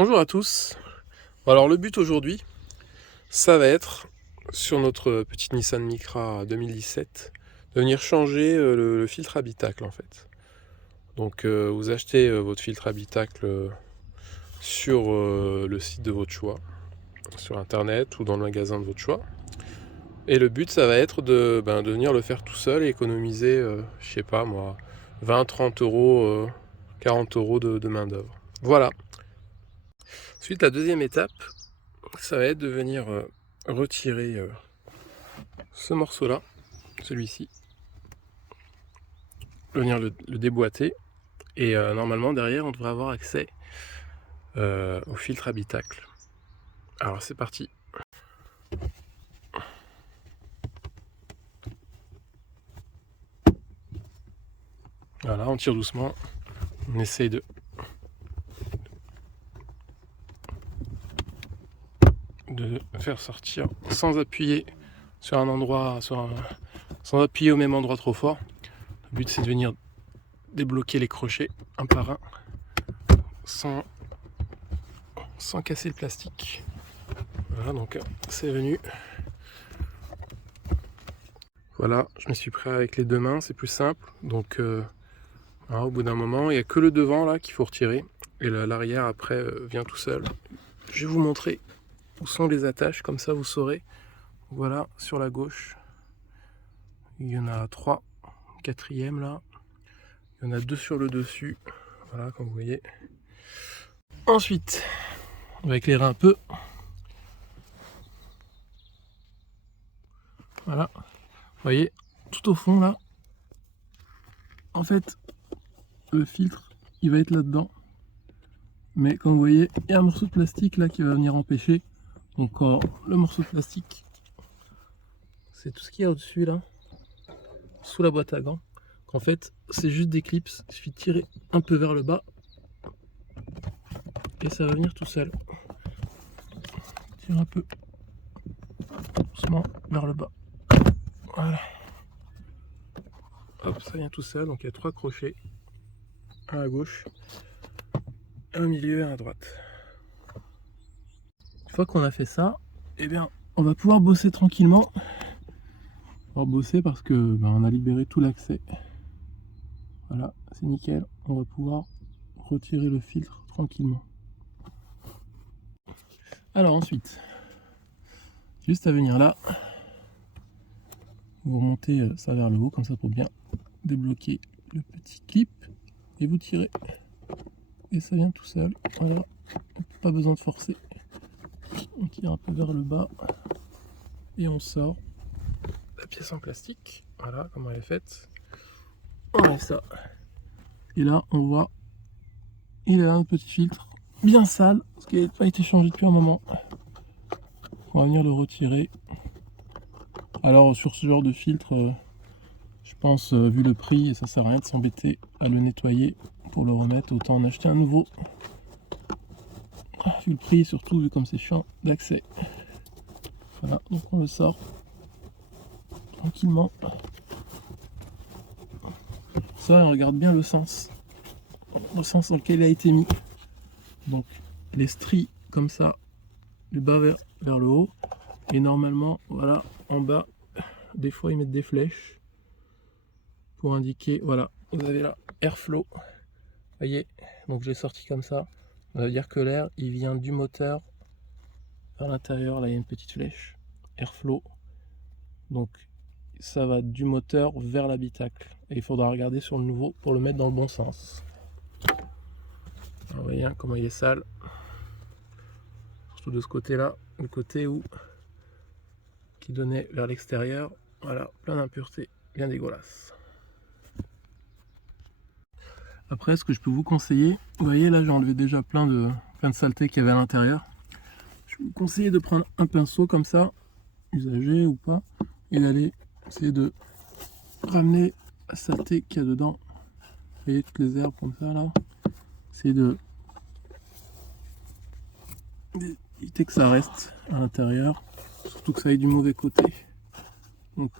Bonjour à tous. Alors le but aujourd'hui, ça va être sur notre petite Nissan Micra 2017 de venir changer le filtre habitacle en fait. Donc vous achetez votre filtre habitacle sur le site de votre choix, sur internet ou dans le magasin de votre choix. Et le but ça va être de venir le faire tout seul et économiser, je sais pas moi, 20, 30 euros, 40 euros de main d'œuvre. Voilà. Ensuite la deuxième étape, ça va être de venir retirer ce morceau là, celui-ci, venir le déboîter et normalement derrière on devrait avoir accès au filtre habitacle. Alors c'est parti. Voilà, on tire doucement, on essaye de faire sortir sans appuyer sur un endroit, sans appuyer au même endroit trop fort. Le but c'est de venir débloquer les crochets un par un sans casser le plastique. Voilà, donc c'est venu. Voilà, je me suis prêt avec les deux mains, c'est plus simple. Donc voilà, au bout d'un moment, il n'y a que le devant là qu'il faut retirer. Et l'arrière après vient tout seul. Je vais vous montrer où sont les attaches, comme ça vous saurez. Voilà, sur la gauche, il y en a 3. Quatrième là. Il y en a 2 sur le dessus. Voilà, comme vous voyez. Ensuite, on va éclairer un peu. Voilà. Vous voyez, tout au fond là, en fait, le filtre, il va être là-dedans. Mais comme vous voyez, il y a un morceau de plastique là qui va venir empêcher. Donc le morceau de plastique, c'est tout ce qu'il y a au-dessus là, sous la boîte à gants. En fait, c'est juste des clips. Il suffit de tirer un peu vers le bas et ça va venir tout seul. Tire un peu doucement vers le bas. Voilà. Hop, ça vient tout seul. Donc il y a 3 crochets, un à gauche, un au milieu et un à droite. Une fois qu'on a fait ça, eh bien, on va pouvoir bosser tranquillement. On va bosser parce que on a libéré tout l'accès. Voilà, c'est nickel. On va pouvoir retirer le filtre tranquillement. Alors ensuite, juste à venir là, vous remontez ça vers le haut comme ça pour bien débloquer le petit clip et vous tirez et ça vient tout seul. Voilà, pas besoin de forcer. On tire un peu vers le bas et on sort la pièce en plastique. Voilà comment elle est faite. On enlève ça et là on voit il a un petit filtre bien sale parce qu'il n'a pas été changé depuis un moment. On va venir le retirer. Alors sur ce genre de filtre, je pense vu le prix, ça sert à rien de s'embêter à le nettoyer pour le remettre, autant en acheter un nouveau. Vu le prix, surtout vu comme c'est chiant d'accès. Voilà, donc on le sort tranquillement. Ça, on regarde bien le sens dans lequel il a été mis. Donc les stries comme ça, du bas vers le haut. Et normalement, voilà, en bas, des fois ils mettent des flèches pour indiquer, voilà, vous avez là airflow. Voyez, donc je l'ai sorti comme ça. Ça veut dire que l'air, il vient du moteur vers l'intérieur. Là, il y a une petite flèche, airflow. Donc ça va du moteur vers l'habitacle. Et il faudra regarder sur le nouveau pour le mettre dans le bon sens. Alors, vous voyez comment il est sale. Surtout de ce côté-là, le côté où qui donnait vers l'extérieur. Voilà, plein d'impuretés, bien dégueulasses. Après, ce que je peux vous conseiller, vous voyez là, j'ai enlevé déjà plein de saletés qu'il y avait à l'intérieur. Je peux vous conseiller de prendre un pinceau comme ça, usagé ou pas, et d'aller essayer de ramener la saleté qu'il y a dedans. Vous voyez toutes les herbes comme ça là. Essayer d'éviter que ça reste à l'intérieur, surtout que ça aille du mauvais côté. Donc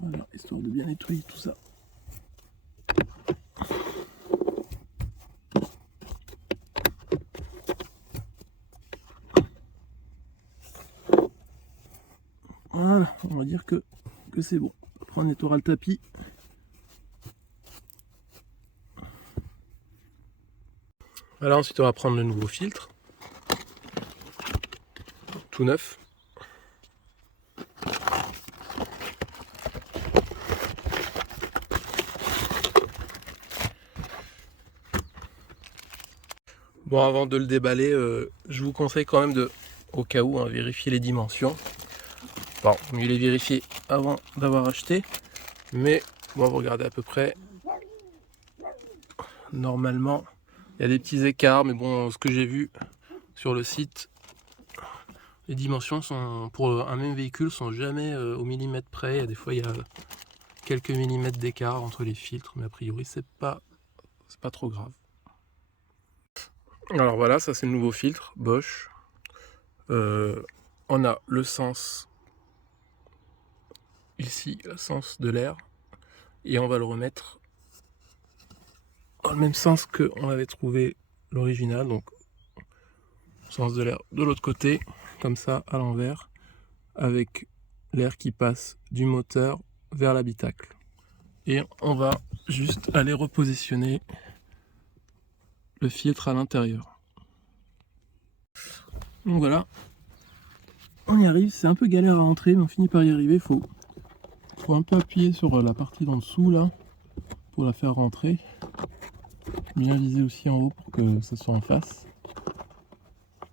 voilà, histoire de bien nettoyer tout ça. Voilà, on va dire que c'est bon. Après on nettoiera le tapis. Voilà, ensuite on va prendre le nouveau filtre. Tout neuf. Bon, avant de le déballer, je vous conseille quand même de, au cas où, vérifier les dimensions. Bon, mieux les vérifier avant d'avoir acheté. Mais bon, vous regardez à peu près. Normalement, il y a des petits écarts, mais bon, ce que j'ai vu sur le site, les dimensions sont pour un même véhicule sont jamais au millimètre près. Il y a des fois, il y a quelques millimètres d'écart entre les filtres, mais a priori, c'est pas trop grave. Alors voilà, ça c'est le nouveau filtre Bosch. On a le sens ici, le sens de l'air, et on va le remettre dans le même sens que on avait trouvé l'original, donc sens de l'air de l'autre côté, comme ça à l'envers, avec l'air qui passe du moteur vers l'habitacle. Et on va juste aller repositionner le filtre à l'intérieur. Donc voilà, on y arrive, c'est un peu galère à rentrer, mais on finit par y arriver. Faut un peu appuyer sur la partie d'en dessous là pour la faire rentrer. Bien viser aussi en haut pour que ça soit en face.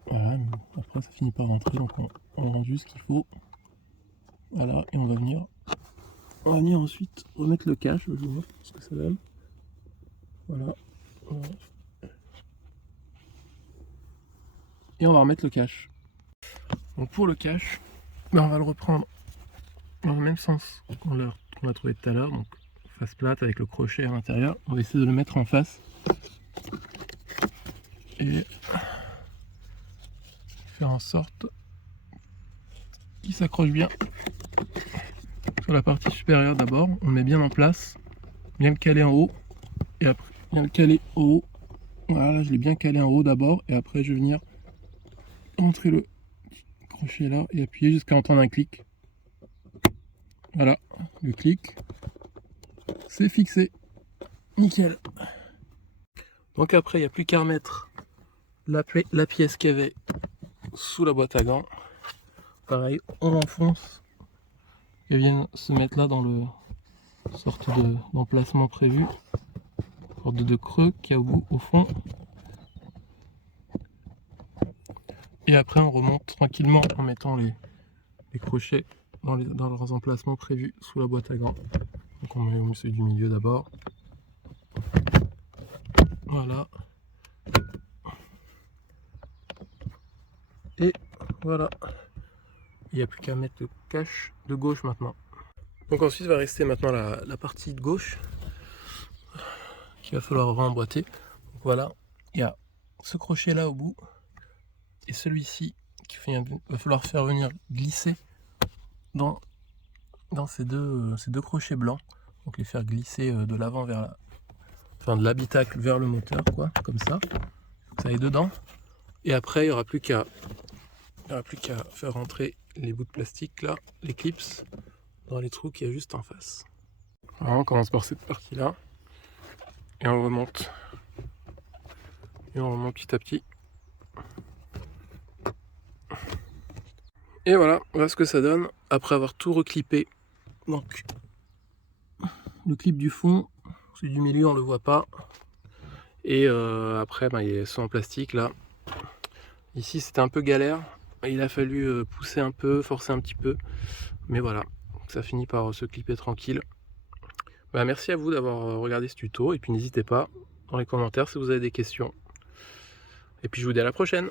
Voilà, après ça finit par rentrer, donc on rend juste ce qu'il faut. Voilà, et on va venir ensuite remettre le cache, je vous montre ce que ça donne. Voilà. Et on va remettre le cache. Donc pour le cache, on va le reprendre dans le même sens qu'on a trouvé tout à l'heure, donc face plate avec le crochet à l'intérieur. On va essayer de le mettre en face et faire en sorte qu'il s'accroche bien sur la partie supérieure. D'abord on le met bien en place, bien le caler en haut, et après bien le caler en haut. Voilà, je l'ai bien calé en haut d'abord, et après je vais venir rentrer le crochet là et appuyer jusqu'à entendre un clic. Voilà, le clic, c'est fixé, nickel. Donc après il n'y a plus qu'à remettre la pièce qu'il y avait sous la boîte à gants. Pareil, on l'enfonce, qu'elle vienne se mettre là dans le sorte d'emplacement prévu, sorte de creux qu'il y a au fond. Et après on remonte tranquillement en mettant les crochets dans leurs emplacements prévus sous la boîte à gants. Donc on met celui du milieu d'abord. Voilà. Et voilà. Il n'y a plus qu'à mettre le cache de gauche maintenant. Donc ensuite va rester maintenant la partie de gauche qu'il va falloir remboîter. Donc voilà, il y a ce crochet là au bout et celui-ci qu'il va falloir faire venir glisser dans ces deux crochets blancs. Donc les faire glisser de l'avant vers de l'habitacle vers le moteur, quoi, comme ça. Ça est dedans. Et après il n'y aura plus qu'à faire rentrer les bouts de plastique là, les clips, dans les trous qu'il y a juste en face. Alors on commence par cette partie là et on remonte petit à petit. Et voilà ce que ça donne après avoir tout reclippé. Donc le clip du fond, celui du milieu on le voit pas, et après il y a ceux en plastique là. Ici c'était un peu galère, il a fallu pousser un peu, forcer un petit peu, mais voilà, ça finit par se clipper tranquille. Merci à vous d'avoir regardé ce tuto, et puis n'hésitez pas dans les commentaires si vous avez des questions. Et puis je vous dis à la prochaine.